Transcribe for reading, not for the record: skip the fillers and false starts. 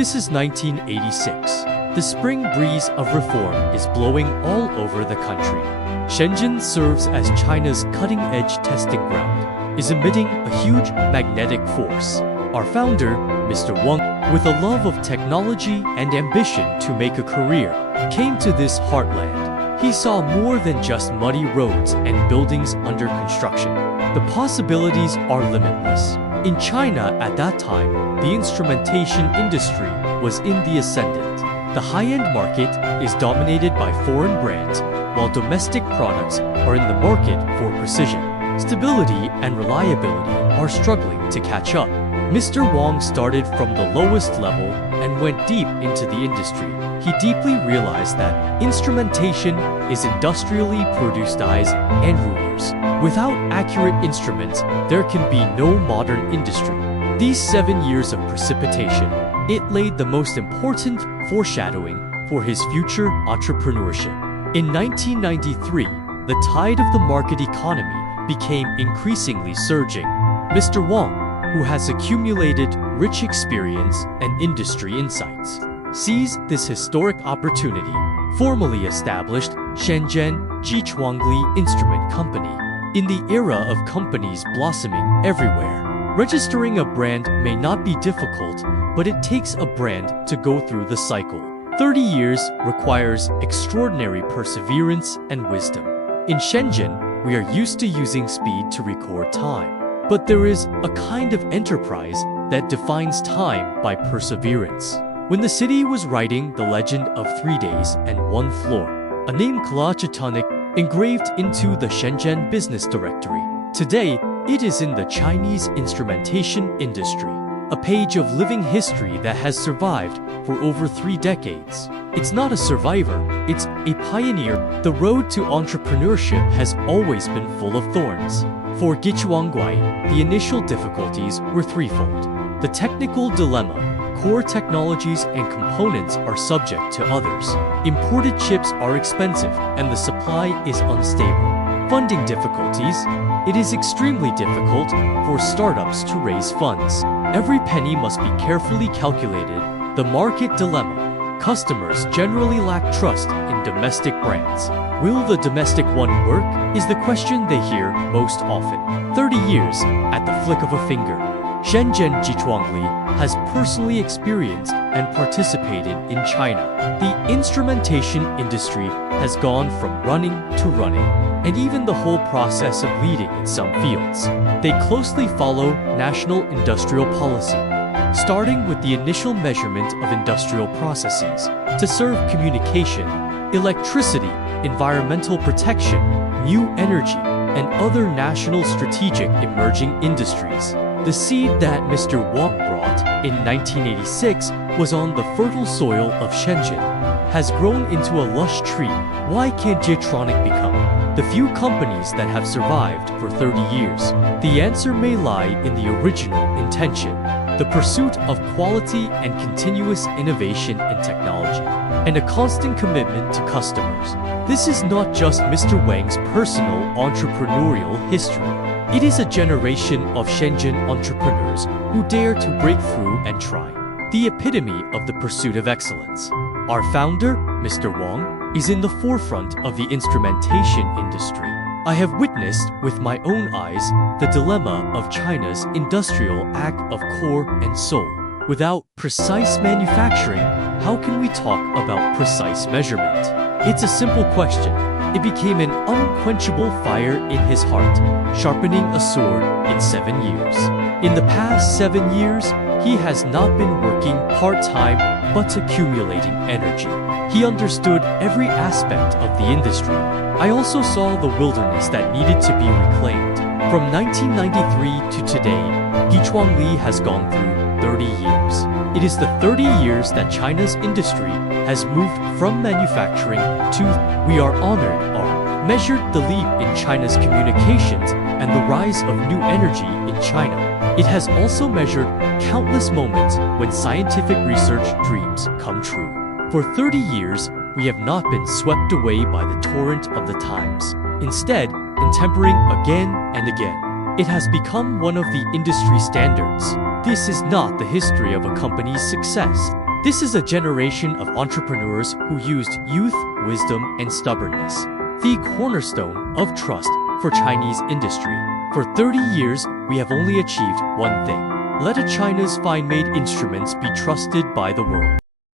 This is 1986. The spring breeze of reform is blowing all over the country. Shenzhen serves as China's cutting-edge testing ground, is emitting a huge magnetic force. Our founder, Mr. Wang, with a love of technology and ambition to make a career, came to this heartland. He saw more than just muddy roads and buildings under construction. The possibilities are limitless. In China at that time, the instrumentation industry was in the ascendant. The high-end market is dominated by foreign brands, while domestic products are in the market for precision. Stability and reliability are struggling to catch up. Mr. Wang started from the lowest level and went deep into the industry. He deeply realized that instrumentation is industrially produced eyes and rulers. Without accurate instruments, there can be no modern industry. These 7 years of precipitation, it laid the most important foreshadowing for his future entrepreneurship. In 1993, the tide of the market economy became increasingly surging. Mr. Wang, who has accumulated rich experience and industry insights, seized this historic opportunity, formally established Shenzhen Jetronl Instrument Company. In the era of companies blossoming everywhere, registering a brand may not be difficult, but it takes a brand to go through the cycle. 30 years requires extraordinary perseverance and wisdom. In Shenzhen, we are used to using speed to record time. But there is a kind of enterprise that defines time by perseverance. When the city was writing the legend of 3 days and 1 floor, a name Kalachitonic engraved into the Shenzhen business directory. Today, it is in the Chinese instrumentation industry, a page of living history that has survived for over 3 decades. It's not a survivor, it's a pioneer. The road to entrepreneurship has always been full of thorns. For Gichuangguai, the initial difficulties were threefold. The technical dilemma: core technologies and components are subject to others. Imported chips are expensive and the supply is unstable. Funding difficulties: it is extremely difficult for startups to raise funds. Every penny must be carefully calculated. The market dilemma: customers generally lack trust in domestic brands. Will the domestic one work? Is the question they hear most often. 30 years, at the flick of a finger. Shenzhen Jetronl has personally experienced and participated in China. The instrumentation industry has gone from running to running, and even the whole process of leading in some fields. They closely follow national industrial policy, starting with the initial measurement of industrial processes to serve communication, electricity, environmental protection, new energy, and other national strategic emerging industries. The seed that Mr. Wang brought in 1986 was on the fertile soil of Shenzhen, has grown into a lush tree. Why can't Jetronl become the few companies that have survived for 30 years? The answer may lie in the original intention, the pursuit of quality and continuous innovation in technology, and a constant commitment to customers. This is not just Mr. Wang's personal entrepreneurial history. It is a generation of Shenzhen entrepreneurs who dare to break through and try. The epitome of the pursuit of excellence. Our founder, Mr. Wang, is in the forefront of the instrumentation industry. I have witnessed with my own eyes the dilemma of China's industrial act of core and soul. Without precise manufacturing, how can we talk about precise measurement? It's a simple question. It became an unquenchable fire in his heart, sharpening a sword in 7 years. In the past 7 years, he has not been working part-time, but accumulating energy. He understood every aspect of the industry. I also saw the wilderness that needed to be reclaimed. From 1993 to today, Jetronl has gone through 30 years. It is the 30 years that China's industry has moved from manufacturing to we are honored are measured the leap in China's communications and the rise of new energy in China. It has also measured countless moments when scientific research dreams come true. For 30 years, we have not been swept away by the torrent of the times. Instead, intempering again and again. It has become one of the industry standards. This is not the history of a company's success. This is a generation of entrepreneurs who used youth, wisdom, and stubbornness, the cornerstone of trust for Chinese industry. For 30 years, we have only achieved one thing. Let a China's fine-made instruments be trusted by the world.